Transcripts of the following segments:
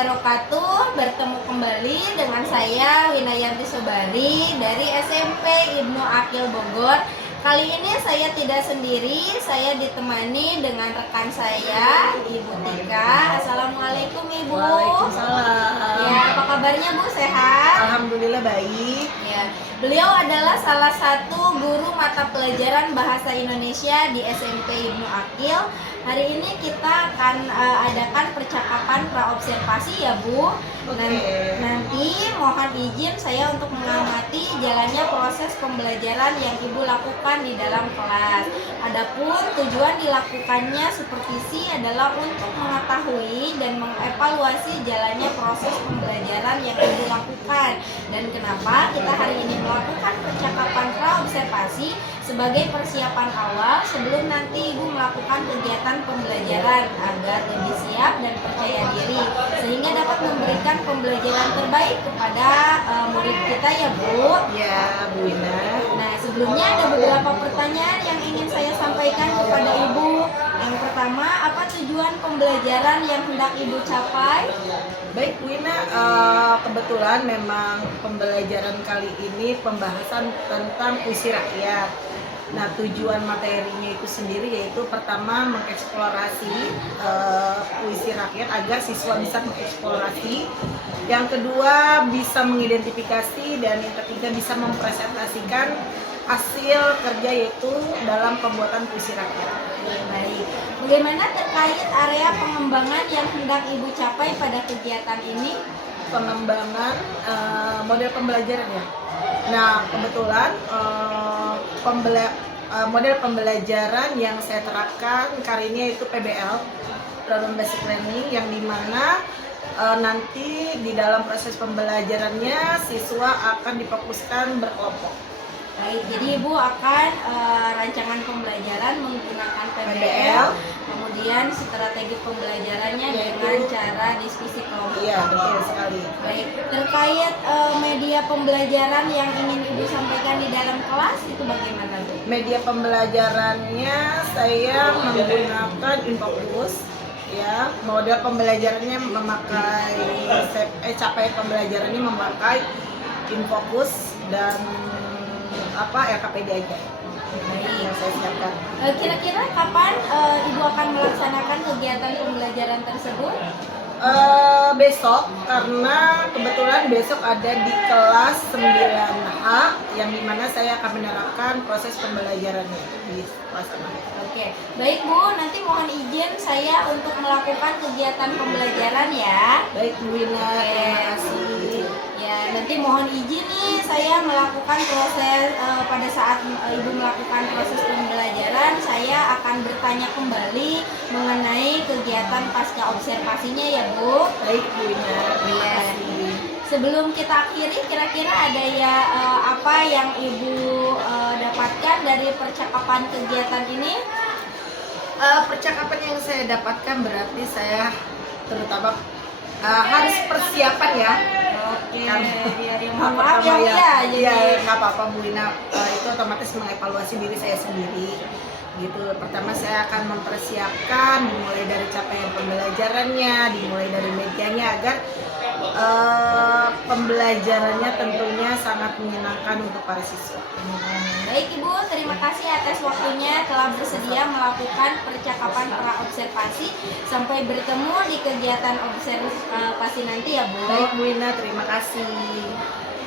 wabarakatuh. Bertemu kembali dengan saya Winayanti Sobari dari SMP Ibnu Aqil Bogor. Kali ini saya tidak sendiri, saya ditemani dengan rekan saya, Ibu Tika. Assalamualaikum Ibu. Waalaikumsalam. Ya, apa kabarnya Bu? Sehat? Alhamdulillah baik. Ya, beliau adalah salah satu guru mata pelajaran Bahasa Indonesia di SMP Ibnu Aqil. Hari ini kita akan adakan percakapan praobservasi ya Bu. Nanti mohon izin saya untuk mengamati jalannya proses pembelajaran yang Ibu lakukan di dalam kelas. Adapun tujuan dilakukannya supervisi adalah untuk mengetahui dan mengevaluasi jalannya proses pembelajaran yang Ibu lakukan. Dan kenapa kita hari ini melakukan percakapan praobservasi sebagai persiapan awal sebelum nanti Ibu melakukan kegiatan pembelajaran agar lebih siap dan percaya diri sehingga dapat memberikan pembelajaran terbaik kepada murid kita ya Bu. Ya Bu Ina. Nah, sebelumnya ada beberapa pertanyaan yang ingin saya sampaikan kepada Ibu. Yang pertama, apa tujuan pembelajaran yang hendak Ibu capai? Baik Bu Ina, kebetulan memang pembelajaran kali ini pembahasan tentang puisi rakyat. Nah, tujuan materinya itu sendiri yaitu pertama mengeksplorasi puisi rakyat agar siswa bisa mengeksplorasi. Yang kedua bisa mengidentifikasi dan yang ketiga bisa mempresentasikan hasil kerja yaitu dalam pembuatan puisi rakyat. Baik. Bagaimana terkait area pengembangan yang hendak Ibu capai pada kegiatan ini? Pengembangan model pembelajaran ya. Nah, kebetulan model pembelajaran yang saya terapkan kali ini yaitu PBL, Problem Basic Learning, yang dimana nanti di dalam proses pembelajarannya siswa akan difokuskan berkelompok. Baik, jadi Ibu akan rancangan pembelajaran menggunakan PBL, kemudian strategi pembelajarannya dengan cara diskusi kelompok. Iya, betul sekali. Baik, terkait media pembelajaran yang ingin Ibu sampaikan di dalam kelas itu bagaimana Bu? Media pembelajarannya saya menggunakan Infocus. Ya, model pembelajarannya memakai capaian pembelajarannya memakai Infocus dan LKPD aja. Yang saya siapkan. Kira-kira kapan Ibu akan melaksanakan kegiatan pembelajaran tersebut? Besok, karena kebetulan besok ada di kelas 9H yang dimana saya akan menerapkan proses pembelajarannya di kelas 6. Oke, baik Bu, nanti mohon izin saya untuk melakukan kegiatan pembelajaran ya. Baik Bu Wina, terima kasih. Ya, nanti mohon izin nih saya melakukan proses pada saat Ibu melakukan proses pembelajaran, saya akan bertanya kembali mengenai kegiatan pasca observasinya ya Bu. Baik Bu Wina, terima kasih. Sebelum kita akhiri, kira-kira ada ya apa yang Ibu dapatkan dari percakapan kegiatan ini? Percakapan yang saya dapatkan berarti saya terutama harus persiapan ya. Oke, Karena mohon maaf ya Bu ya. Iya, nggak apa-apa Bu Wina, itu otomatis mengevaluasi diri saya sendiri. Gitu. Pertama saya akan mempersiapkan dimulai dari capaian pembelajarannya, dimulai dari medianya agar pembelajarannya tentunya sangat menyenangkan untuk para siswa. Baik Ibu, terima kasih atas waktunya telah bersedia melakukan percakapan praobservasi. Sampai bertemu di kegiatan observasi nanti ya Bu. Baik Bu Wina, terima kasih.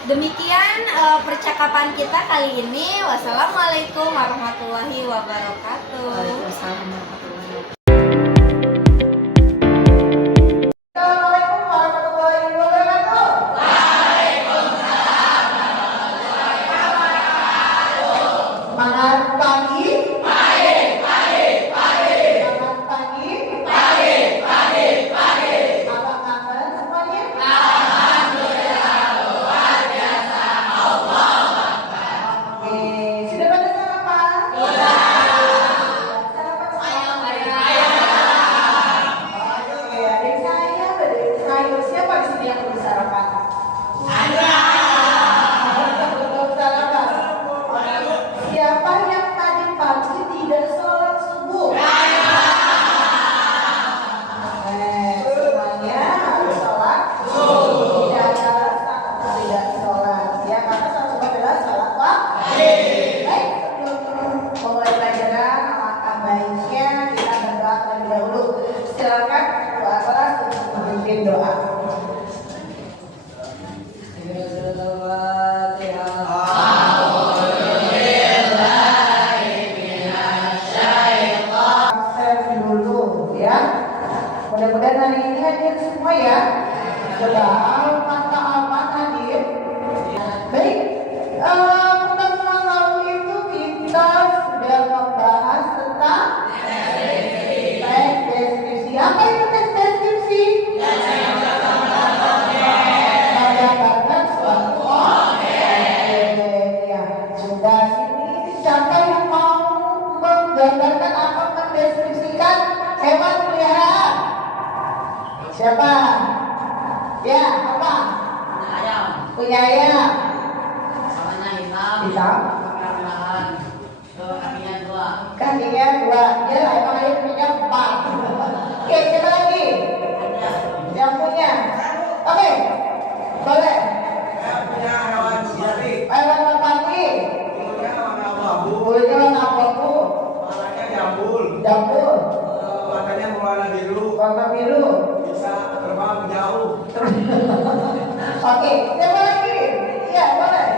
Demikian percakapan kita kali ini. Wassalamualaikum warahmatullahi wabarakatuh. Waalaikumsalam warahmatullahi wabarakatuh. Selamat pagi. Pagi. Selamat pagi. Apa kabar semuanya? Alhamdulillah luar biasa. Allahu Akbar. Oke, sudah pada sarapan? Sudah. Sarapan semua? Oke, adik saya, adik saya. Siapa di sini yang belum sarapan? Belum sarapan. Siapa yang tadi pagi tidak sholat subuh? Semuanya harus sholat hadir semua ya. Sudah aman hadir. Baik, bulan lalu itu kita sudah membahas tentang tes deskripsi. Apa itu tes deskripsi? Menggambarkan suatu objek. Ya, sudah sini siapa yang mau menggambarkan apa mendeskripsikan hewan peliharaan? Siapa? Ya, apa? Ayam, Punya ayam. warnanya hitam, Hitam. merah, kakinya 2. Kakinya 2. Ya, emang ayam punya 4. Oke, siapa lagi? Yang punya? Oke, boleh. Saya punya hewan sendiri. Hewan merpati. Bulunya warna abu-abu, Bulunya warna abu-abu. warnanya jambul, Jambul. matanya berwarna biru, Warna biru. bisa terbang jauh. Oke, siapa lagi? Iya, boleh.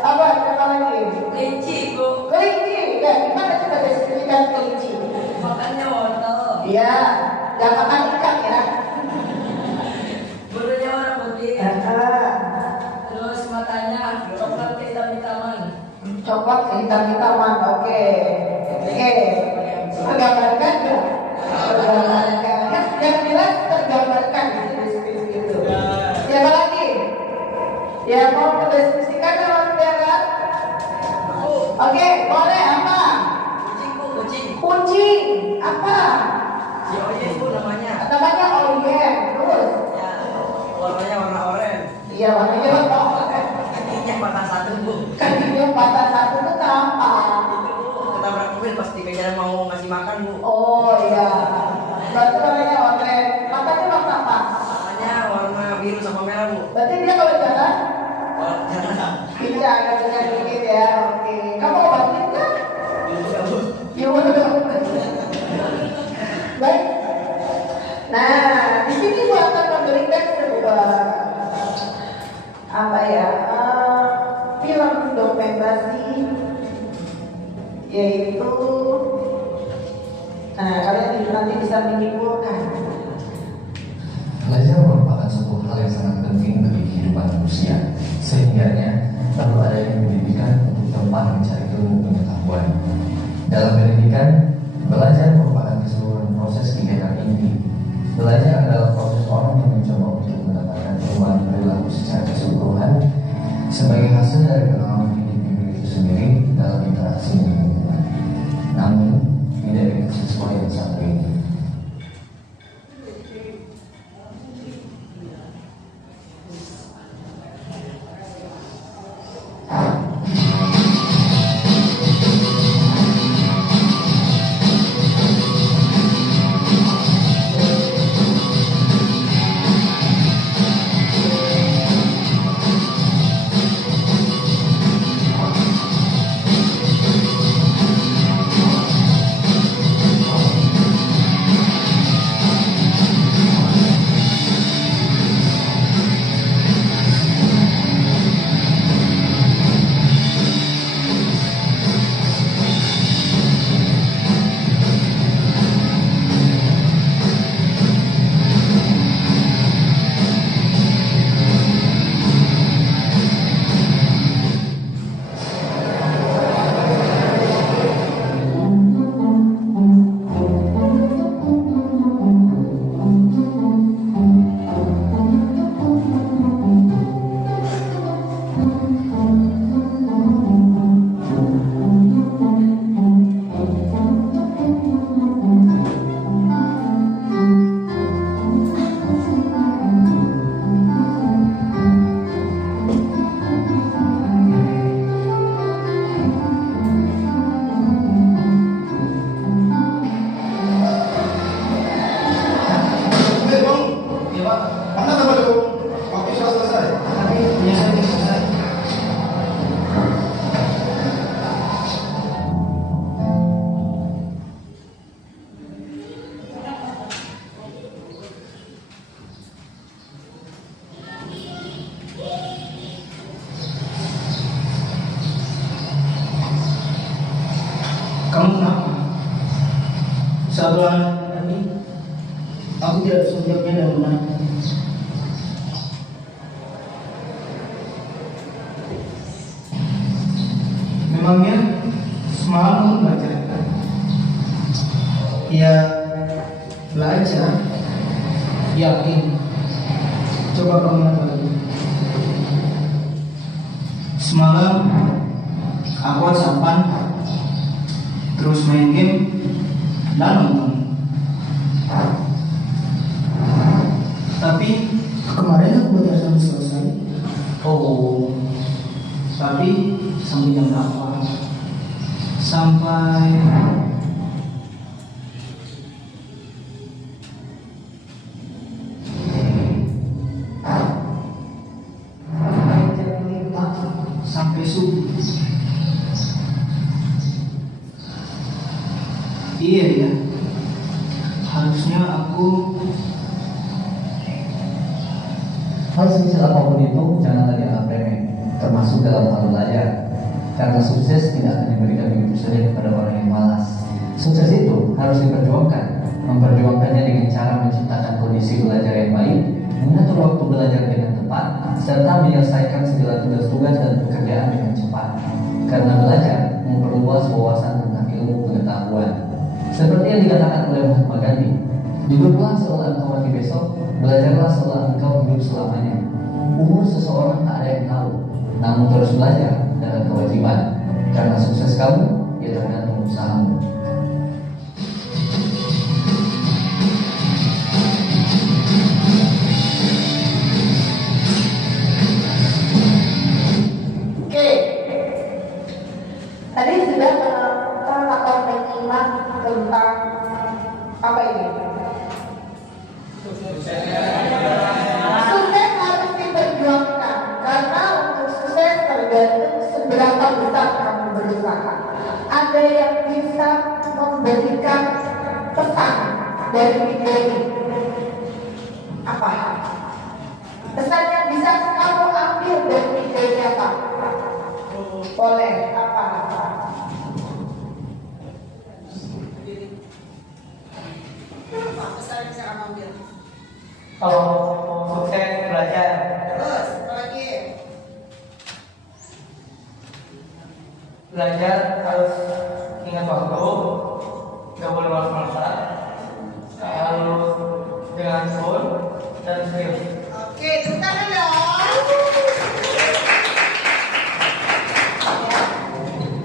Apa? Siapa lagi? Kelinci, Bu. Kelinci. Ya, gimana coba deskripsikan kelinci? Makannya wortel. Iya, jangan makan ikan ya. Bulunya warna putih. Ah, Terus matanya coklat kehitam-hitaman. coklat hitam-hitaman. Oke. Tergambarkan nggak? Tergambarkan. Yang jelas tergambarkan di deskripsi itu. Siapa lagi? Ya mau mendeskripsikan hewan peliharaan? Oke, boleh. Apa? Kucing, Bu, kucing. Kucing. Apa? Si Oyek, Bu, namanya. Namanya Orien. Terus? Ya, warnanya warna oranye. Iya, warnanya apa? Kakinya patah 1, Bu. Kakinya patah 1 itu kenapa? Ketabrak mobil pas dikejar mau ngasih makan, Bu. Oh iya. Berarti warnanya oranye. Matanya warna apa? Matanya warna biru sama merah, Bu. Berarti dia kalau jalan Warna bisa agak dengan dikit ya. Oke. Kamu obatin nggak? Gimana dong? Baik. Nah, di sini gua akan memberikan sebuah apa ya? Film dokumentasi yaitu kalian nanti bisa menyimpulkan. Belajar merupakan suatu hal yang sangat penting bagi kehidupan manusia, sehingga perlu adanya pendidikan untuk tempat mencari ilmu pengetahuan. Dalam pendidikan, belajar merupakan keseluruhan proses kegiatan inti. Belajar adalah proses orang yang mencoba untuk mendapatkan perubahan perilaku secara keseluruhan sebagai hasil dari pengalaman individu itu sendiri dalam interaksi dengan lingkungan. Namun, tidak dengan sesuai yang satu ini. Kamu kenapa? Sabar tadi Aku tidak bisa menjawabnya dengan benar. Memangnya semalam kamu belajar? Ya, belajar. Yakin. Coba kamu ingat lagi. Semalam aku whatsappan, terus main game dan nonton. Tapi kemarin aku belajar sampai selesai. Oh, tapi sampai jam berapa? Sampai sampai subuh. Iya ya, harusnya aku Hal sekecil apapun itu janganlah dianggap remeh, termasuk dalam hal belajar. Karena sukses tidak akan diberikan begitu saja kepada orang yang malas. Sukses itu harus diperjuangkan. Memperjuangkannya dengan cara menciptakan kondisi belajar yang baik, mengatur waktu belajar dengan tepat, serta menyelesaikan segala tugas-tugas dan pekerjaan dengan cepat. Karena belajar memperluas wawasan tentang ilmu pengetahuan. Seperti yang dikatakan oleh Mahatma Gandhi, hiduplah seolah engkau mati besok, belajarlah seolah engkau hidup selamanya. Umur seseorang tak ada yang tahu, namun terus belajar adalah kewajiban. Karena sukses kamu, ya tergantung usahamu. Oke, tadi sudah menonton atau menyimak tentang apa ini? Sukses harus diperjuangkan karena untuk sukses tergantung seberapa besar kamu berusaha. Ada yang bisa memberikan pesan dari video ini. Apa? Pesan yang bisa kamu ambil dari video ini apa? Boleh apa? Pesan yang bisa kamu ambil. kalau sukses belajar. Terus, apa lagi? Belajar harus ingat waktu, nggak boleh malas-malasan, harus dengan full dan serius. Oke, tepuk tangan dong.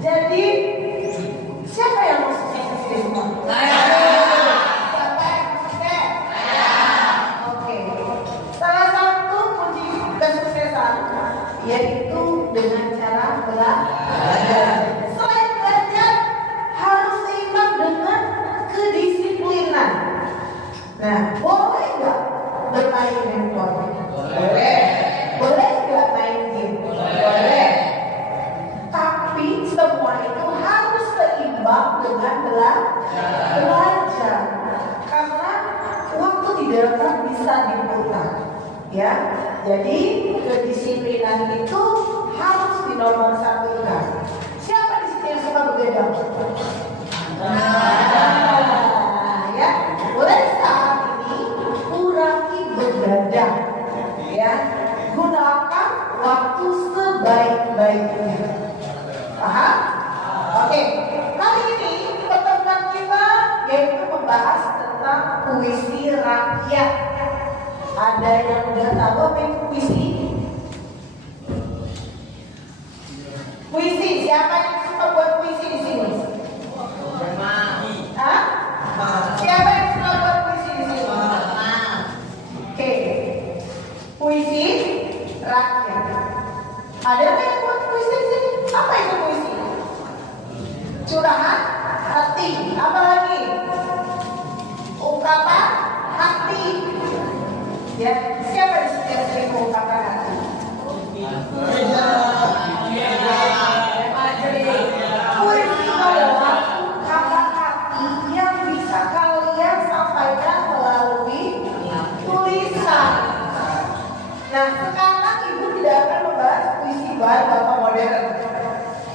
Jadi, siapa yang mau sukses di sini semua? Siapa yang mau sukses? Oke. Salah satu kunci kesuksesan yaitu dengan cara belajar. Selain belajar, harus seimbang dengan kedisiplinan. Nah, boleh nggak bermain handphone? Boleh. Boleh nggak main game? Boleh. Tapi semua itu harus seimbang dengan belajar. Karena waktu tidak akan bisa diputar. Ya, jadi kedisiplinan itu harus dinomorsatukan. Siapa di sini yang suka begadang? Ya, mulai saat ini kurangi begadang. Ya, gunakan waktu sebaik-baiknya. Paham? Oke, kali ini pertemuan kita yaitu membahas tentang puisi rakyat. Ada yang udah tahu apa itu puisi? Puisi, siapa yang suka buat puisi di sini? Hah? Siapa yang suka buat puisi di sini? Oke, puisi rakyat. Ada nggak yang buat puisi di sini? Apa itu puisi? Curahan hati. Apa lagi? Ungkapan hati. Ya, siapa di sini yang sering mengungkapkan hati? Puisi adalah ungkapan hati yang bisa kalian sampaikan melalui tulisan. Nah, sekarang Ibu tidak akan membahas puisi baru atau modern.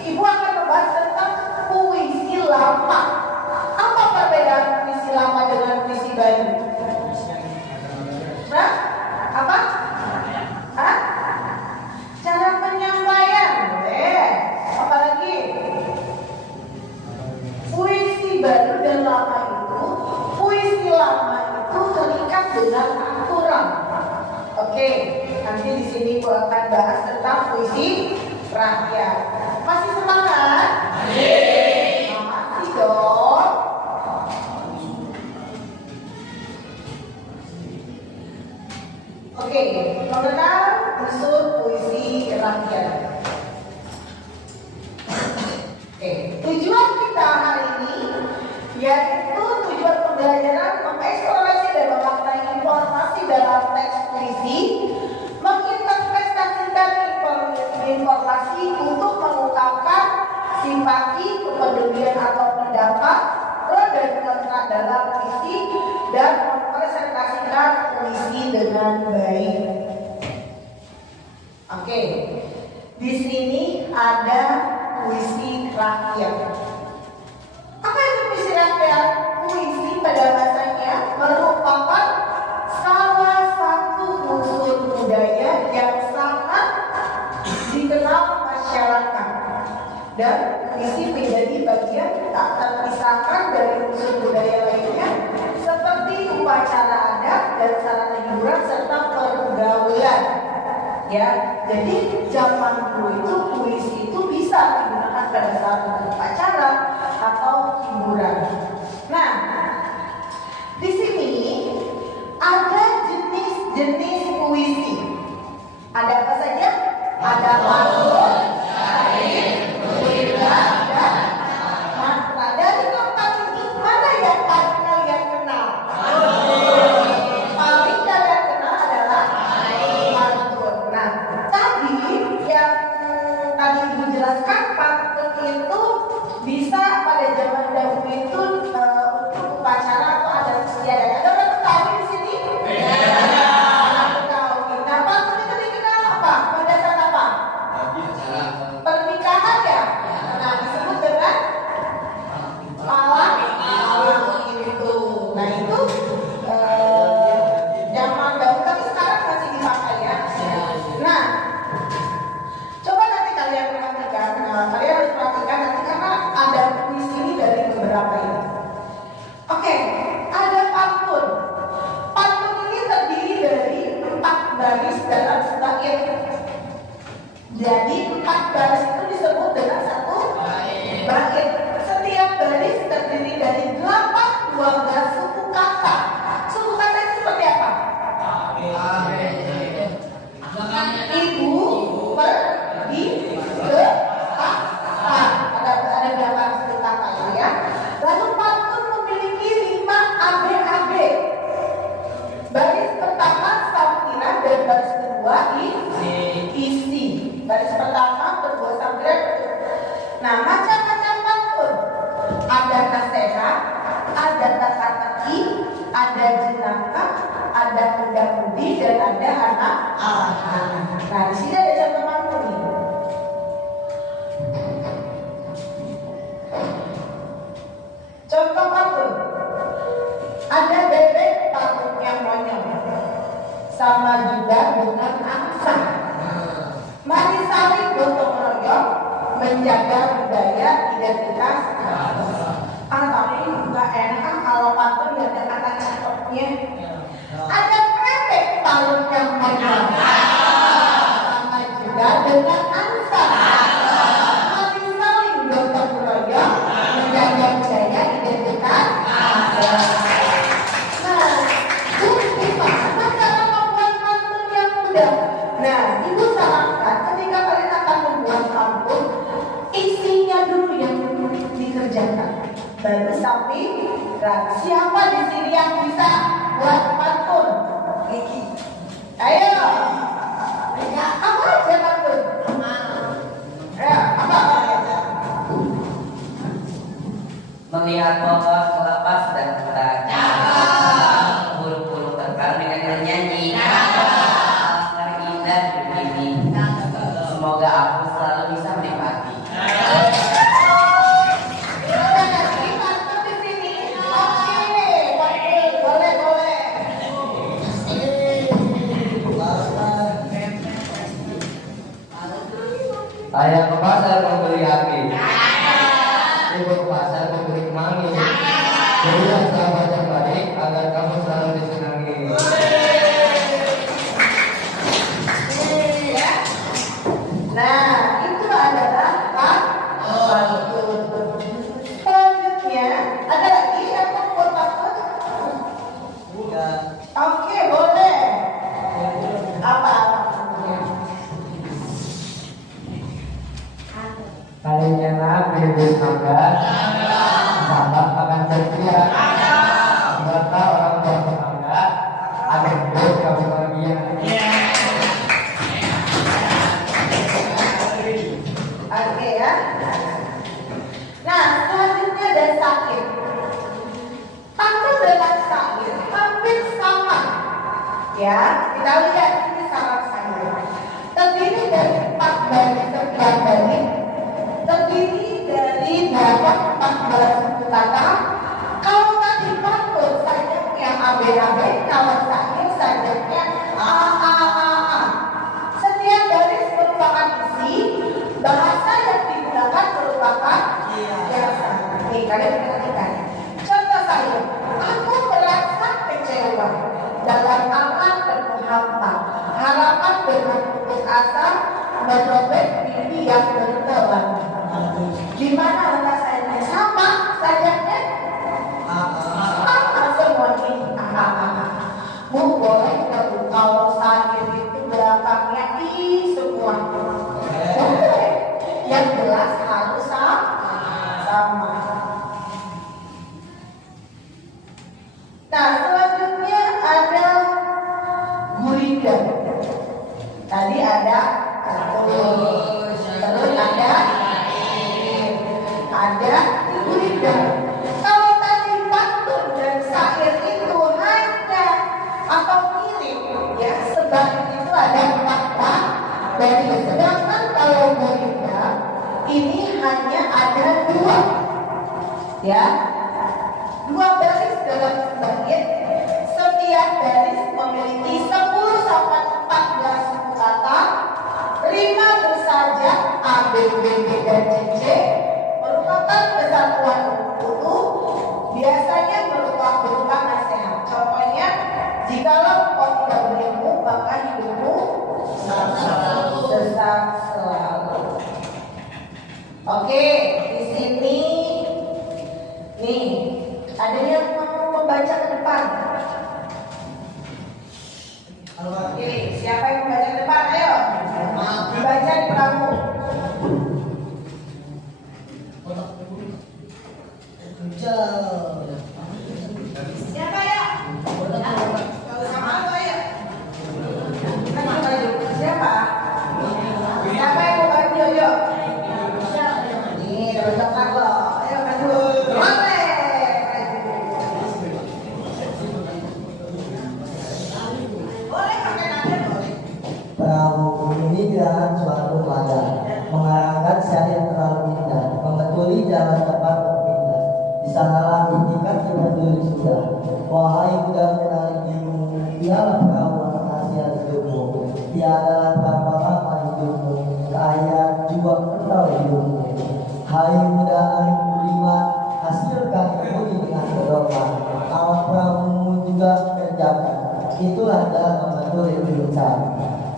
Ibu akan membahas tentang puisi lama. Apa perbedaan puisi lama dengan puisi baru? Oke, nanti di sini gue akan bahas tentang puisi rakyat. Masih semangat? Masih dong. Oke, mengenal unsur puisi rakyat. Oke, tujuan kita hari ini yaitu tujuan pembelajaran mengeksplorasi dan memaknai informasi dalam teks puisi, menginterpretasikan informasi untuk mengungkapkan simpati, kepedulian atau pendapat pro dan kontra dalam puisi dan mempresentasikan puisi dengan baik. Oke, di sini ada puisi rakyat. Apa itu puisi rakyat? Puisi pada bahasanya merupakan salah satu unsur budaya yang sangat dikenal masyarakat, dan puisi menjadi bagian tak terpisahkan dari unsur budaya lainnya seperti upacara adat dan sarana hiburan serta pergaulan. Ya, jadi zaman dulu itu puisi itu bisa digunakan pada saat upacara atau hiburan. Nah, di sini ada jenis-jenis puisi. Ada apa saja? Ada pantun, syair, pujian, dan mantra. Dari keempat ini mana yang paling kalian kenal? Paling kalian kenal adalah pantun. Nah, tadi yang tadi Ibu jelaskan, pantun itu bisa pada zaman dahulu itu untuk upacara atau adat istiadat. Ada orang Betawi di sini? Orang Betawi. Nah, pantun itu dikenal apa? Pada saat apa? Pernikahan ya? Nah, disebut dengan palang itu. Nah, itu zaman dahulu, tapi sekarang masih dipakai ya. Nah, coba nanti kalian perhatikan. Kalian harus perhatikan nanti karena ada puisi ini dari beberapa ini. Oke, ada pantun. Pantun ini terdiri dari 4 baris dalam sebait. Jadi 4 baris itu disebut dengan satu bait. Setiap baris terdiri dari 8 suku kata. Suku kata itu seperti apa? Ibu pergi ke pasar. Ada berapa suku kata ya? Lalu pantun memiliki 5 ABAB. Baris pertama sampiran dan baris kedua isi. Baris pertama berdua sampiran. Nah, macam-macam pantun. Ada nasihat, ada teka-teki, ada jenaka, ada muda-mudi, dan ada anak-anak. Nah, di sini ada contoh pantun nih. Contoh pantun. Ada bebek patutnya monyong, sama juga dengan angsa. Mari saling gotong royong menjaga budaya identitas. Tapi juga enak kalau pantun ada kata-katanya. Ada bebek patutnya monyong, sama juga dengan angsa. Mari saling gotong royong menjaga budaya identitas. Nah, Ibu sarankan ketika kalian akan membuat pantun, isinya dulu yang dikerjakan. Baru sampingkan. Siapa di sini yang bisa buat pantun? Ayo. Apa aja pantun? Ya, apa aja? Melihat pohon kelapa sedang bertanya, burung-burung terbang dengan bernyanyi. Indah begini. Semoga aku selalu bisa menikmati. Ayah ke pasar membeli api, ibu ke pasar membeli kemangi. Jadilah sahabat yang baik agar kamu selalu disenangi. sahabat pengantin pria, serta orang tua tetangga, adik bos kami bahagia. Oke ya. Nah, selanjutnya ada sakit. Tanggal dengan sakit hampir sama. Ya, kita lihat ini sama-sama. Terdiri dari 4 baris sebelah baris. Terdiri dari banyak 14 suku kata. Kalau tadi pantun sajaknya AB, kalau sakit sajaknya A. Setiap baris merupakan isi. Bahasa yang digunakan merupakan biasa. Nih, kalian perhatikan. Contoh saya, aku merasa kecewa dalam angan penuh hampa, harapan dengan putus asa, merobek mimpi yang bertelan. Gimana rasanya? Sama sajaknya? Sama semuanya. Boleh kalau sakit itu belakangnya I semua. Boleh. Yang jelas harus sama. Nah, selanjutnya ada gurida. Tadi ada terus ada gurida. Kalau tadi pantun dan syair itu hanya atau mirip, ya sebalik itu ada 4 dari. Sedangkan kalau gurida ini hanya ada 2, ya. 2 baris dalam bait. Setiap baris memiliki 10 sampai 14 suku kata. 5 bersajak A, B, B, dan C merupakan kesatuan utuh. Biasanya berupa nasihat. Contohnya, jikalau kau tidak berilmu, maka hidupmu sesat selalu. Oke, di sini nih ada yang mau membaca ke depan. Oke, siapa yang membaca ke depan? Ayo, dibaca di perahu. Siapa ya? Gak usah malu ya. Kan maju. Siapa? Siapa yang mau maju? Yuk. Nih, dapat coklat loh. Ayo maju. Boleh. Boleh pakai nada boleh. Perahu ini gerakan suatu pelajar mengarahkan syair terlalu indah, membetuli jalan tempat berpindah. Di sanalah indikat berdiri sudah. Wahai budak kenali dirimu, dialah perahu rahasia hidupmu. Dia adalah perapa hidupmu, kaya juga kental hidupmu. Hai muda alim budiman, hasilkan kebudi dengan kedokteran. Awak perahumu juga kerjakan. Itulah jalan membantu insan.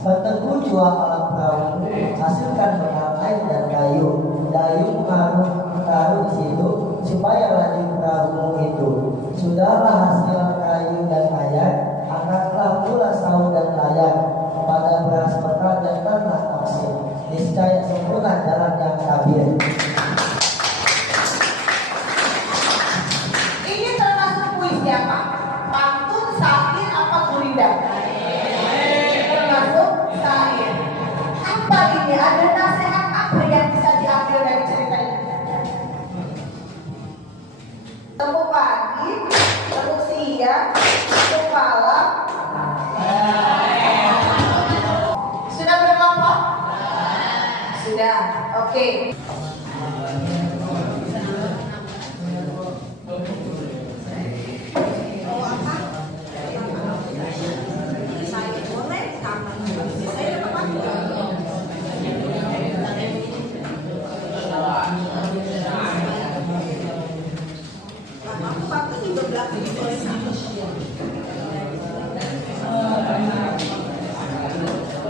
Berteguh jua alat perahu, hasilkan benang air dan kayu. Dayung taruh di situ supaya laju perahumu itu. Sudahlah hasil kayu dan air, angkatlah pula sahu dan layar. Pada beras merah dan tanah pasir, niscaya sempurna jalan yang tabir. Ini termasuk puisi apa? Pantun, syair, apa gurida? Termasuk syair. Apa ini? Ada nasihat apa yang bisa diambil dari cerita ini? Tepuk pagi, tepuk siang, tepuk malam. Sudah berkelompok? Sudah, oke.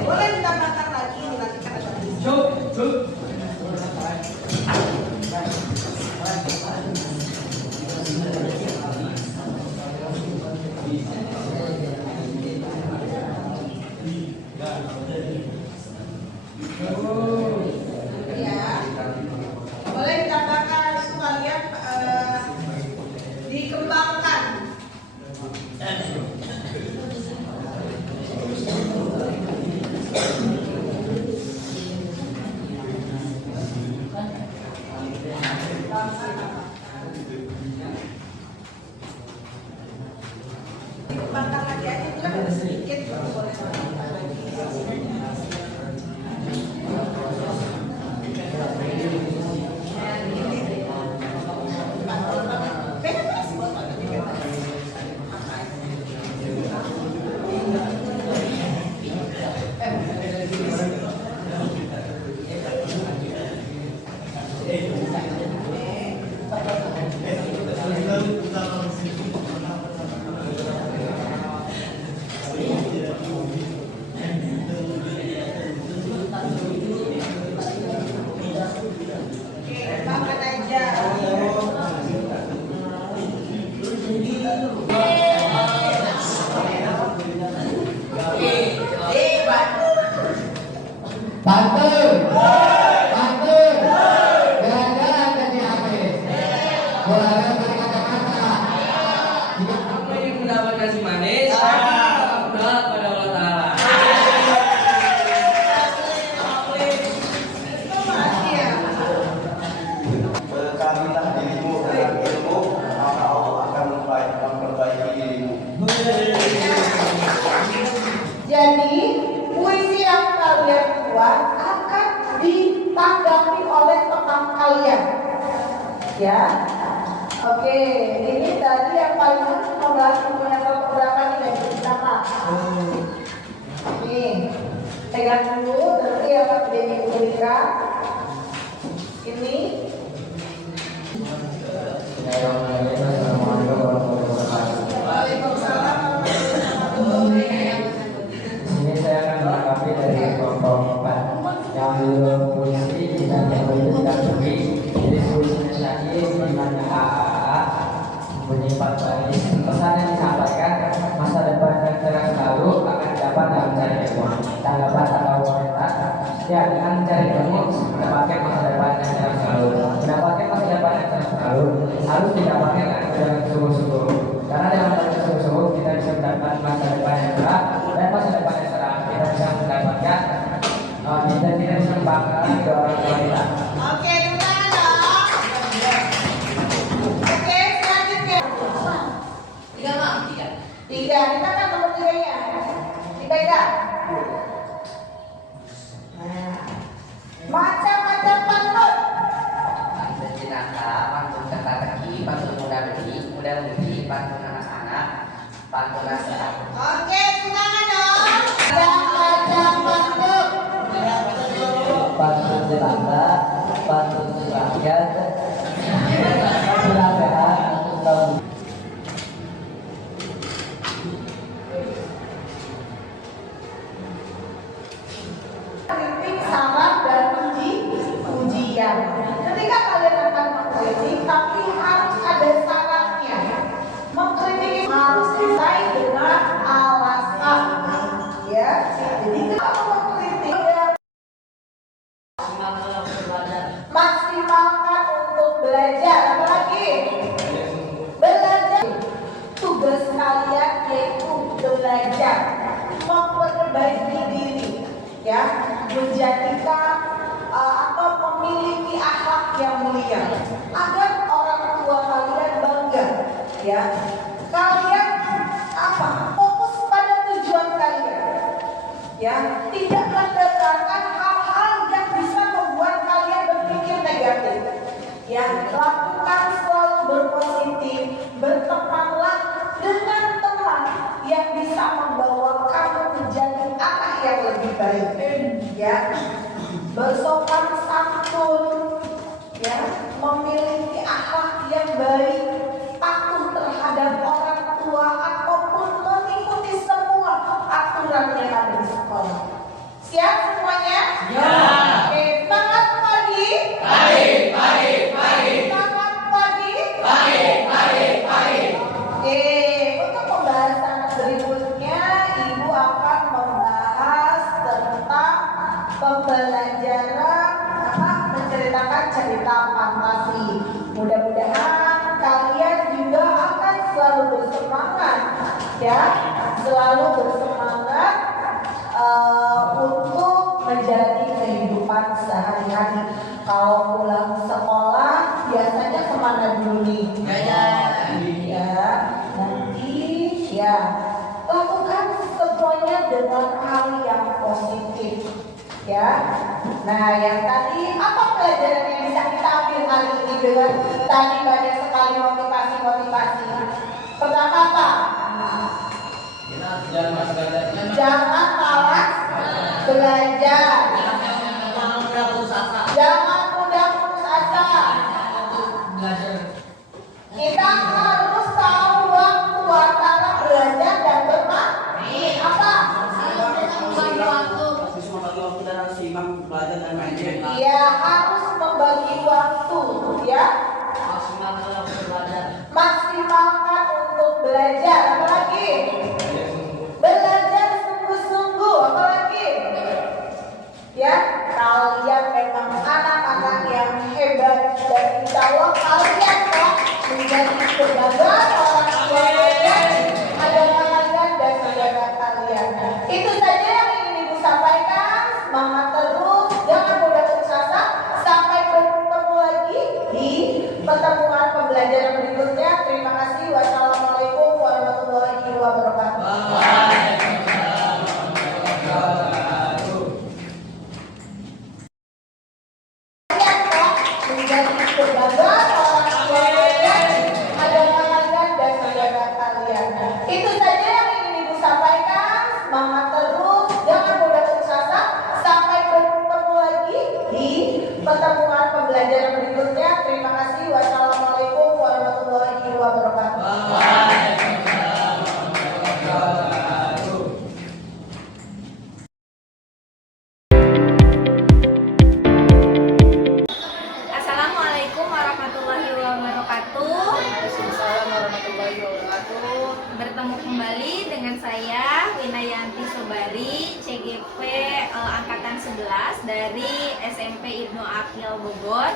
Boleh ditambahkan lagi, dilanjutkan lagi. Ya. Boleh ditambahkan suka Boleh beri kata-kata. Kamu ingin mendapatkan si manis? Berat pada Allah Ta'ala. Berkamilah dirimu dengan ilmu, maka Allah akan memperbaiki dirimu. Jadi, puisi yang kalian buat akan ditanggapi oleh teman kalian. Ya. Oke, ini tadi yang paling membahas punya beberapa nih dari siapa? Nih, pegang dulu, nanti akan diberikan. Ini. Assalamualaikum warahmatullahi wabarakatuh. Waalaikumsalam warahmatullahi wabarakatuh. Di sini saya akan melengkapi dari kelompok 4 yang belum puisi dan yang belum tidak pergi. Jadi puisinya Syahid di mana AA mempunyai 4 baris. Pesan yang disampaikan, masa depan yang cerah selalu akan dapat dalam mencari ilmu. Tanggapan atau komentar? Ya, dengan mencari ilmu mendapatkan masa depan yang cerah selalu. Mendapatkan masa depan yang cerah selalu harus didapatkan dengan sungguh-sungguh. Karena dengan bersungguh-sungguh kita bisa mendapatkan masa depan yang cerah, dan masa depan yang cerah kita bisa mendapatkan kita tidak bisa membanggakan kedua orang tua kita. Oke, gimana dong? Oke, selanjutnya. Tiga, kita kan nomor 3-nya. Dipegang. Nah, macam-macam pantun. Pantun jenaka, pantun teka-teki, pantun muda-mudi, muda-mudi, pantun anak-anak, pantun nasihat. Oke, gimana dong? Macam-macam pantun. Pantun jelanda, pantun rakyat, silakan untuk tahu. Kritik, saran, dan ujian. Ketika kalian akan mengkritik, tapi harus ada sarannya. Mengkritik harus selesai dengan alasan. Ya, jadi kalau mengkritik maksimalkan untuk belajar. Apalagi belajar. Tugas kalian yaitu belajar, memperbaiki diri, ya, menjadikan atau memiliki akhlak yang mulia, agar orang tua kalian bangga, ya. Kalian apa? Fokus pada tujuan kalian, ya. Tidak mendekatkan hal-hal yang bisa membuat kalian berpikir negatif, ya. Lakukan selalu berpositif, bertemanlah dengan teman yang bisa membawa kamu menjadi anak yang lebih baik, ya. Bersopan santun, ya, memiliki akhlak yang baik, patuh terhadap orang tua ataupun mengikuti semua aturan yang ada di sekolah. Siap semuanya? Ya. Oke, semangat pagi. Semangat pagi. Oke, untuk pembahasan berikutnya, Ibu akan membahas tentang pembelajaran menceritakan cerita fantasi. Mudah-mudahan kalian juga akan selalu bersemangat, ya, selalu bersemangat untuk menjalani kehidupan sehari-hari. Kalau pulang sekolah biasanya kemana dulu nih? Ya, nanti ya lakukan semuanya dengan hal yang positif, ya. Nah, yang tadi apa pelajaran yang bisa kita ambil hari ini dengan tadi banyak sekali motivasi. Pertama apa? Jangan malas belajar. Jangan mudah putus asa. Kita harus tahu waktu antara belajar dan bermain. Apa? Iya, harus membagi waktu, ya. Maksimalkan untuk belajar. Apalagi? Belajar sungguh-sungguh. Apalagi? Ya, kalian memang anak-anak yang hebat dan insya Allah kalian kok kebanggaan orang tua kalian adalah kalian dan saudara kalian. Itu saja yang ingin Ibu sampaikan. Semangat terus, jangan mudah putus asa. Sampai bertemu lagi di pertemuan pembelajaran berikutnya. Terima kasih. Wassalamualaikum warahmatullahi wabarakatuh. Menjadi kebanggaan orang tua kalian adalah kalian dan saudara kalian. Itu saja yang ingin Ibu sampaikan. Semangat terus, jangan mudah putus asa. Sampai bertemu lagi di pertemuan pembelajaran berikutnya. Terima kasih. Wassalamualaikum warahmatullahi wabarakatuh. Assalamualaikum warahmatullahi wabarakatuh. Waalaikumsalam warahmatullahi wabarakatuh. Bertemu kembali dengan saya Winayanti Sobari, CGP angkatan 11 dari SMP Ibnu Aqil Bogor.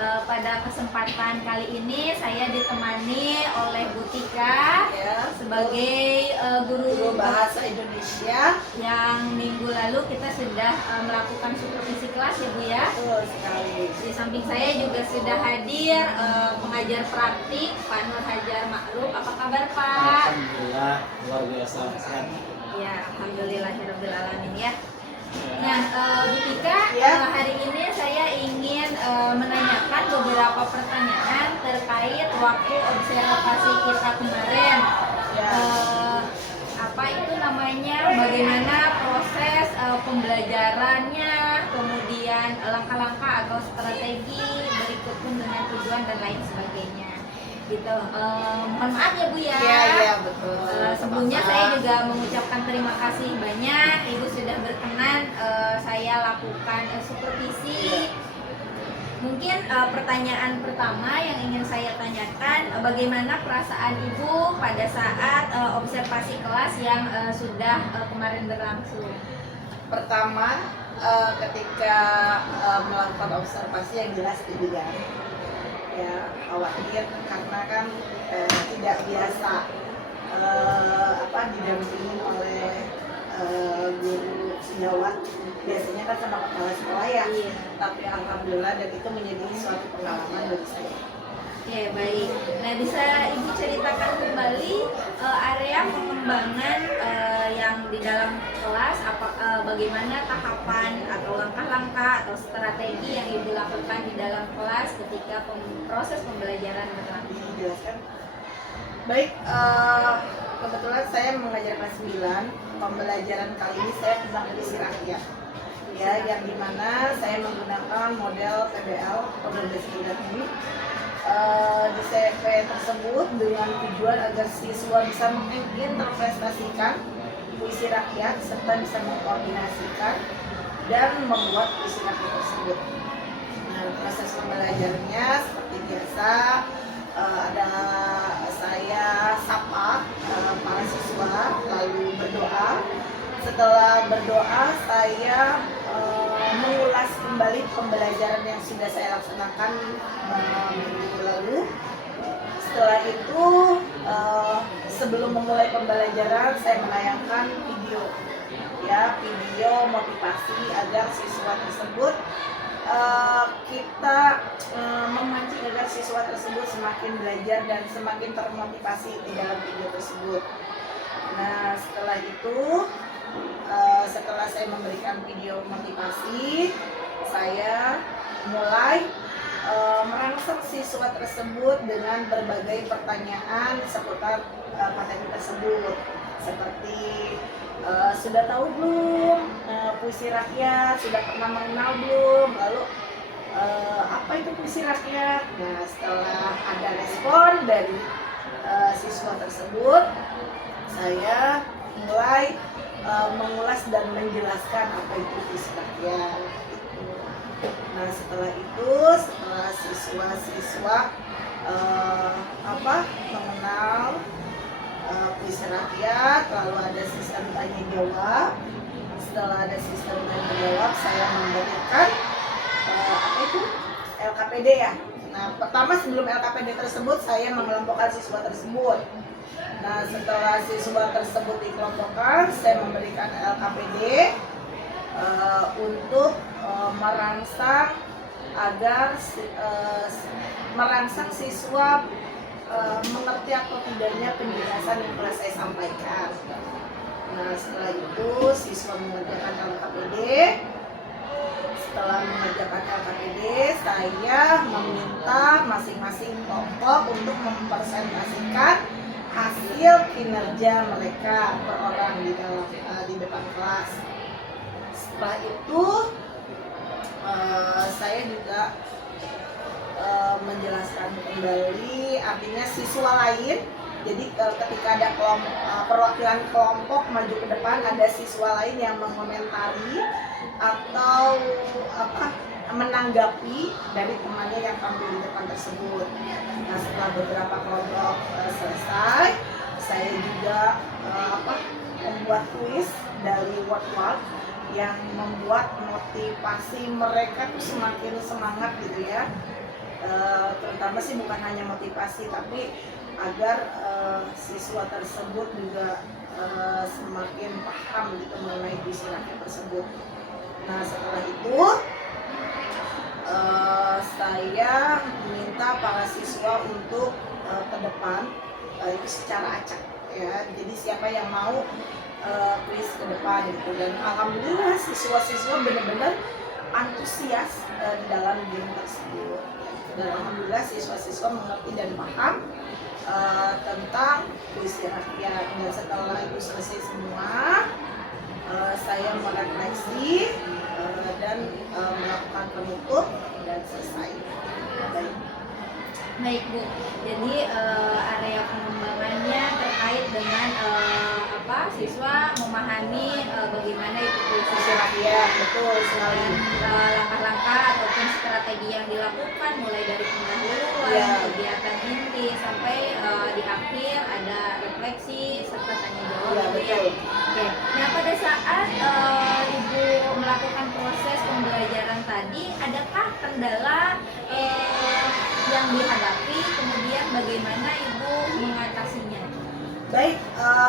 Pada kesempatan kali ini saya ditemani oleh Bu Tika Ya, sebagai guru bahasa Indonesia. yang minggu lalu kita sudah melakukan supervisi kelas ya Bu ya. Betul sekali. Di samping saya juga sudah hadir pengajar praktik Pak Nur Hajar Ma'ruf. Apa kabar Pak? Alhamdulillah luar biasa sehat. Ya, alhamdulillahirabbil alamin ya. Nah, Bu Tika, Ya. hari ini saya ingin menanyakan beberapa pertanyaan terkait waktu observasi kita kemarin. Ya. Apa itu namanya? Bagaimana proses pembelajarannya, kemudian langkah-langkah atau strategi berikut pun dengan tujuan dan lain sebagainya. Gitu. Mohon maaf ya Bu ya. Iya, betul. Sebelumnya saya juga mengucapkan terima kasih banyak Ibu sudah berkenan saya lakukan supervisi. Mungkin pertanyaan pertama yang ingin saya tanyakan, bagaimana perasaan Ibu pada saat observasi kelas yang sudah kemarin berlangsung? Pertama, ketika melakukan observasi yang jelas dilihat, ya khawatir karena kan tidak biasa didampingi oleh guru sejawat. Biasanya kan sama kepala sekolah ya, tapi alhamdulillah dan itu menjadi suatu pengalaman bagi saya. Oke, baik. Nah, bisa Ibu ceritakan kembali area pengembangan yang di dalam kelas, bagaimana tahapan atau langkah-langkah atau strategi yang Ibu lakukan di dalam kelas ketika proses pembelajaran berlangsung? Dijelaskan. Baik, kebetulan saya mengajar kelas 9. Pembelajaran kali ini saya tentang puisi rakyat. Ya, yang dimana saya menggunakan model PBL, model basic learning. Di CP tersebut dengan tujuan agar siswa bisa menginterpretasikan puisi rakyat serta bisa mengkoordinasikan dan membuat puisi rakyat tersebut. Nah, proses pembelajarannya seperti biasa, ada saya sapa para siswa lalu berdoa. Setelah berdoa saya mengulas kembali pembelajaran yang sudah saya laksanakan minggu lalu. Setelah itu sebelum memulai pembelajaran saya menayangkan video motivasi agar siswa tersebut kita memancing agar siswa tersebut semakin belajar dan semakin termotivasi di dalam video tersebut. Nah, setelah itu setelah saya memberikan video motivasi, saya mulai merangsang siswa tersebut dengan berbagai pertanyaan seputar materi tersebut, seperti sudah tahu belum puisi rakyat, sudah pernah mengenal belum, lalu apa itu puisi rakyat. Nah, setelah ada respon dari siswa tersebut, saya mulai mengulas dan menjelaskan apa itu puisi rakyat. Nah, setelah itu, setelah siswa-siswa mengenal puisi rakyat, lalu ada sistem tanya jawab. Setelah ada sistem tanya jawab, saya memberikan apa itu LKPD ya, Nah, pertama sebelum LKPD tersebut saya mengelompokkan siswa tersebut. Nah, setelah siswa tersebut dikelompokkan, saya memberikan LKPD untuk merangsang agar merangsang siswa mengerti atau tidaknya penjelasan yang telah saya sampaikan. Nah, setelah itu siswa mengerjakan LKPD. Setelah mengerjakan LKPD, saya meminta masing-masing kelompok untuk mempresentasikan hasil kinerja mereka per orang di depan kelas. Setelah itu saya juga menjelaskan kembali, artinya siswa lain. Jadi ketika ada perwakilan kelompok maju ke depan, ada siswa lain yang mengomentari atau menanggapi dari temannya yang tampil di depan tersebut. Nah, setelah beberapa kelompok selesai, saya juga membuat kuis dari word yang membuat motivasi mereka tuh semakin semangat gitu ya. Terutama sih bukan hanya motivasi, tapi agar siswa tersebut juga semakin paham gitu mengenai puisi rakyat tersebut. Nah, setelah itu saya meminta para siswa untuk ke depan itu secara acak ya. Jadi siapa yang mau kuis ke depan gitu, dan alhamdulillah siswa-siswa benar-benar antusias di dalam game tersebut. Dan alhamdulillah siswa-siswa mengerti dan paham tentang puisi rakyat. Dan setelah itu selesai semua, saya merefleksi dan melakukan penutup dan selesai. Baik Bu, jadi area pengembangannya terkait dengan siswa memahami bagaimana itu puisi rakyat, betul sekali. Dan langkah-langkah ataupun strategi yang dilakukan mulai dari pendahuluan, kegiatan inti sampai di akhir ada refleksi serta tanya jawab. Betul. Oke. Nah, pada saat Ibu melakukan proses pembelajaran tadi, adakah kendala yang dihadapi, kemudian bagaimana Ibu mengatasinya? Baik,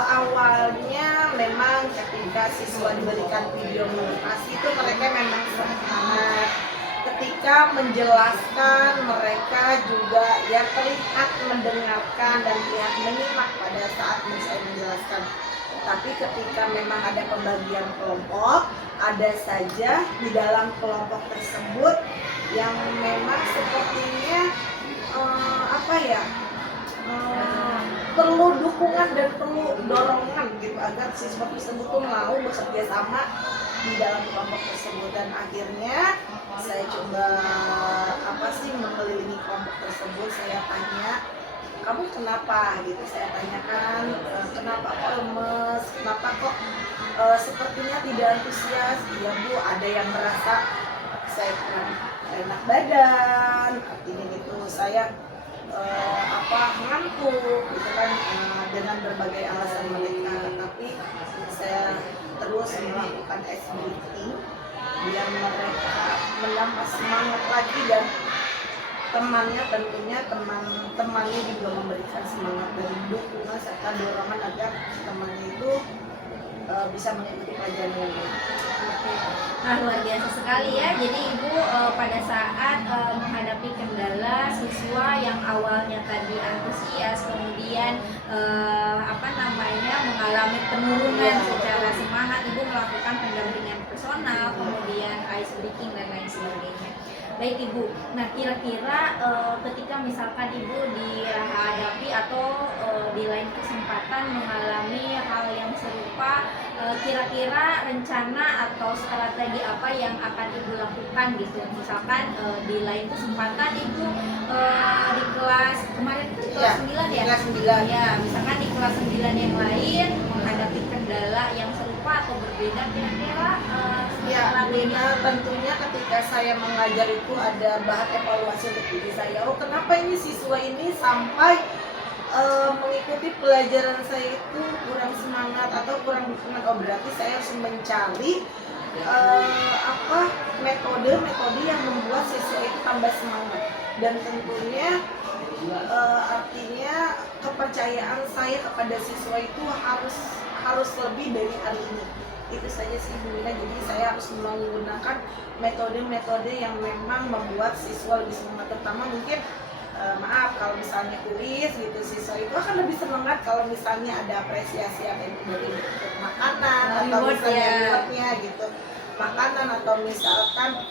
awalnya memang ketika siswa diberikan video motivasi itu mereka memang semangat. Ketika menjelaskan, mereka juga ya terlihat mendengarkan dan terlihat menyimak pada saat saya menjelaskan. Tapi ketika memang ada pembagian kelompok, ada saja di dalam kelompok tersebut yang memang sepertinya perlu dukungan dan perlu dorongan gitu agar siswa tersebut tuh mau bekerja sama di dalam kelompok tersebut. Dan akhirnya saya coba mengelilingi kelompok tersebut. Saya tanya, kamu kenapa gitu, saya tanyakan kenapa kok lemes, kenapa kok sepertinya tidak antusias. Iya Bu, ada yang merasa saya kurang enak badan, artinya gitu saya ngantuk gitu kan, dengan berbagai alasan mereka. Tapi saya terus melakukan ice breathing biar mereka menambah semangat lagi, dan temannya tentunya teman-temannya juga memberikan semangat dan dukungan serta dorongan agar temannya itu bisa mengikuti pelajaran yang baik. Nah, luar biasa sekali ya. Jadi Ibu pada saat menghadapi kendala siswa yang awalnya tadi antusias, kemudian mengalami penurunan secara semangat, Ibu melakukan pendampingan personal, kemudian ice breaking dan lain sebagainya. Baik Ibu, nah kira-kira ketika misalkan Ibu dihadapi atau di lain kesempatan mengalami hal yang serupa, kira-kira rencana atau strategi apa yang akan Ibu lakukan gitu? Misalkan di lain kesempatan Ibu di kelas, kemarin itu kelas 9 ya? Kelas 9. Ya, misalkan di kelas 9 yang lain menghadapi kendala yang serupa atau berbeda, kira-kira tentunya ketika saya mengajar itu ada bahan evaluasi untuk diri saya. Oh, kenapa ini siswa ini sampai mengikuti pelajaran saya itu kurang semangat atau kurang dukungan? Oh, berarti saya harus mencari metode yang membuat siswa itu tambah semangat. dan tentunya artinya kepercayaan saya kepada siswa itu harus lebih dari hari ini. Itu saja sih Bu Wina. Jadi saya harus menggunakan metode-metode yang memang membuat siswa lebih semangat, terutama mungkin maaf kalau misalnya kuis gitu, siswa itu akan lebih semangat kalau misalnya ada apresiasi apa itu dari makanan atau misalnya rewardnya gitu, makanan atau misalkan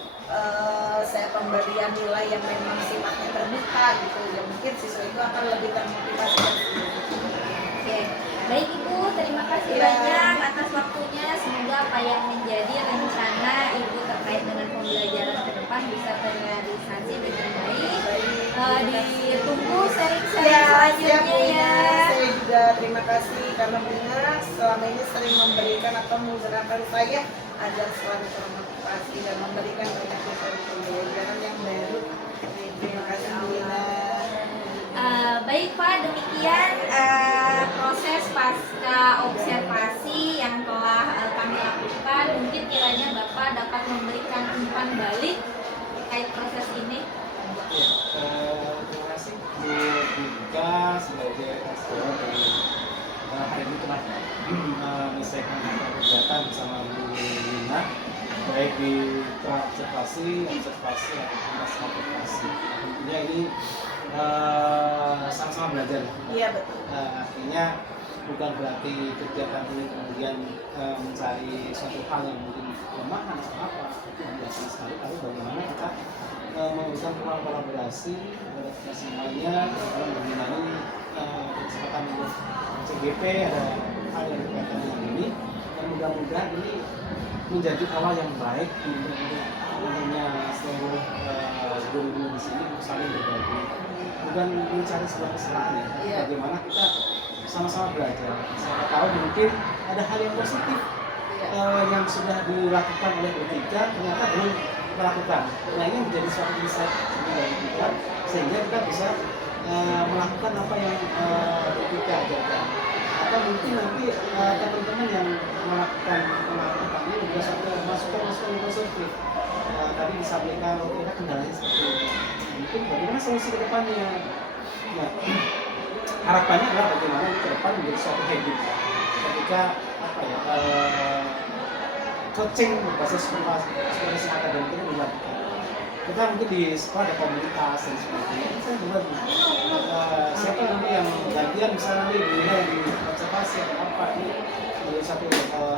saya pemberian nilai yang memang sifatnya terbuka gitu, ya mungkin siswa itu akan lebih termotivasi. Oke, baik Ibu, terima kasih banyak atas waktunya. Semoga apa yang menjadi rencana Ibu terkait dengan pembelajaran ke depan bisa terrealisasi dengan baik. Ditunggu sharing-sharing selanjutnya ya. Saya juga terima kasih karena benar selama ini sering memberikan atau menggerakkan saya agar selalu termotivasi dan memberikan banyak pembelajaran yang baru. Terima kasih Bu Wina. Baik Pak, demikian proses pasca observasi yang telah kami lakukan. Mungkin kiranya Bapak dapat memberikan umpan balik terkait proses ini. Terima kasih Bu Dika sebagai pastor dari hari ini telah menyelesaikan kegiatan bersama Bu Wina, baik di observasi ataupun pasca observasi. Tentunya ini sama-sama belajar. Iya betul. Artinya bukan berarti kegiatan ini kemudian mencari suatu hal yang mungkin kelemahan atau apa, itu biasa sekali. Tapi bagaimana kita memberikan ruang kolaborasi kepada kita semuanya dalam mengenai kesempatan untuk CGP, ada hal yang berkaitan dengan ini, dan mudah-mudahan ini menjadi awal yang baik untuk tentunya seluruh guru-guru di sini untuk saling berbagi, bukan mencari sebuah kesalahan ya, bagaimana kita sama-sama belajar. Saya tahu mungkin ada hal yang positif yang sudah dilakukan oleh bertiga ternyata belum melakukan. Nah ini menjadi suatu insight dari kita sehingga kita bisa melakukan apa yang bertiga ajarkan. Atau mungkin nanti teman-teman yang melakukan ini juga satu masukan konstruktif. Tadi disampaikan kira kendalanya seperti ini. Mungkin bagaimana solusi ke depannya. Nah, harapannya adalah bagaimana ke depan menjadi suatu habit. Ketika coaching berbasis supervisi akademik itu dilakukan. Kita mungkin di sekolah ada komunitas dan sebagainya. Itu kan juga siapa nanti yang gantian misalnya nanti di observasi atau apa ini menjadi satu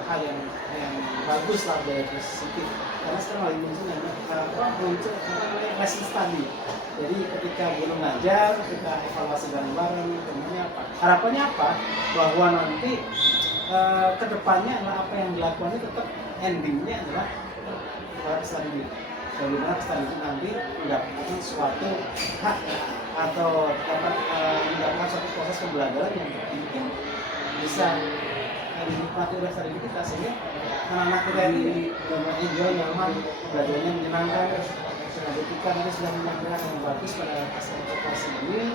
hal yang bagus lah dari positif. Karena sekarang lagi muncul lesson study. Jadi ketika guru ngajar, kita evaluasi bareng-bareng, kemudian apa? Harapannya apa? Bahwa nanti kedepannya adalah apa yang dilakukan itu tetap endingnya adalah peserta didik. Bagaimana peserta didik nanti mendapatkan suatu hak atau dapat mendapatkan suatu proses pembelajaran yang mungkin bisa dinikmati oleh peserta didik kita, sehingga anak-anak kita ini enjoy, nyaman, belajarnya menyenangkan. Ketika nanti sudah menyampaikan yang bagus pada pasca observasi ini.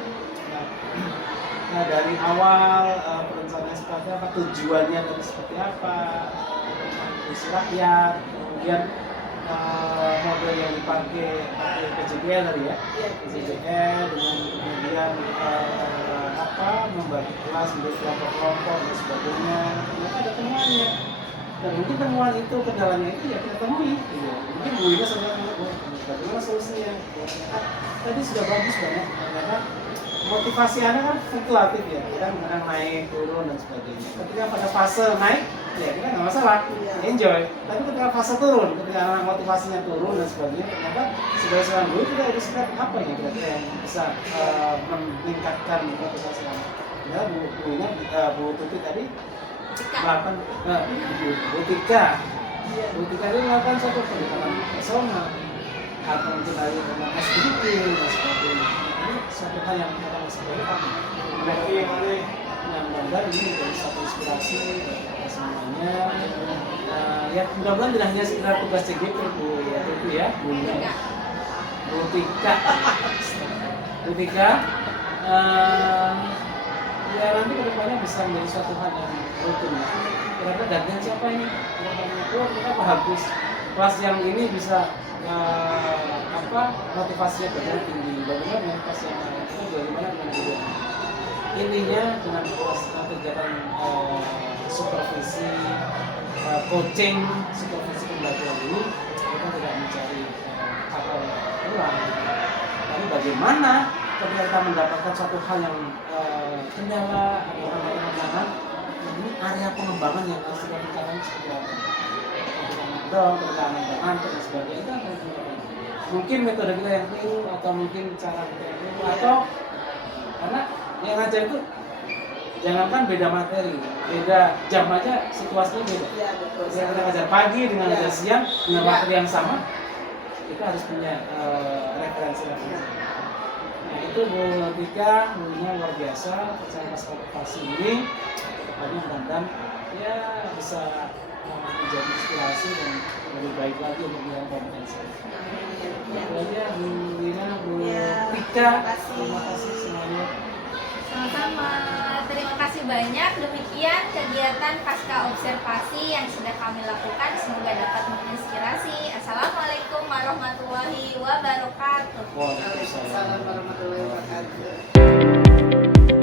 Nah dari awal perencanaan seperti apa, tujuannya dari seperti apa, isi rakyat, kemudian model yang dipakai PJBL tadi ya, PJBL dengan kemudian membagi kelas menjadi kelompok-kelompok dan sebagainya. Ternyata ada temuannya, dan mungkin temuan itu kendalanya itu ya kita temui. Gitu. Mungkin Bu Ina sudah bagaimana solusinya. Tadi sudah bagus banget karena motivasi anak kan fluktuatif ya, kadang naik turun dan sebagainya. Ketika pada fase naik ya kita nggak masalah, enjoy. Tapi ketika fase turun, ketika anak motivasinya turun dan sebagainya, ternyata sebagai seorang guru kita harus lihat apa ya kira-kira yang bisa meningkatkan motivasi anak. Ya Bu Tuti tadi melakukan Bu Tika ini melakukan suatu pendekatan personal atau mungkin dari dengan SDG dan sebagainya. Ini suatu hal yang kita harus lakukan. Mudah-mudahan ini menjadi suatu inspirasi bagi semuanya. Ya mudah-mudahan tidak hanya sekedar tugas CGP Bu Tuti ya, Bu Tika. Ya nanti kedepannya bisa menjadi suatu hal yang rutin ya. Kira-kira gantian siapa ini? Kita bagus. Kelas yang ini bisa motivasinya benar tinggi, bagaimana dengan pasien itu, bagaimana dengan dia intinya dengan kegiatan supervisi, coaching, supervisi pembelajaran ini kita tidak mencari kapal ulang, tapi bagaimana ketika kita mendapatkan suatu hal yang kendala atau tantangan, ini area pengembangan yang harus kita bicarakan seperti apa, perjalanan dan sebagainya itu akan kita mungkin metode kita yang keliru atau mungkin cara kita yang keliru, atau karena yang ngajar itu jangankan beda materi, beda jam aja situasinya beda. Iya, betul. Yang kita ngajar pagi dengan ngajar siang dengan materi yang sama, kita harus punya referensi. Nah itu Bu Tika, luar biasa percaya pas motivasi ini, tadi mudah-mudahan ya bisa menjadi inspirasi dan lebih baik lagi untuk menjalankan kompetensi. Itu aja Bu Lina, Bu Tika, terima kasih semuanya. Sama-sama, terima kasih banyak. Demikian kegiatan pasca observasi yang sudah kami lakukan, semoga dapat menginspirasi. Assalamualaikum warahmatullahi wabarakatuh. Waalaikumsalam warahmatullahi wabarakatuh.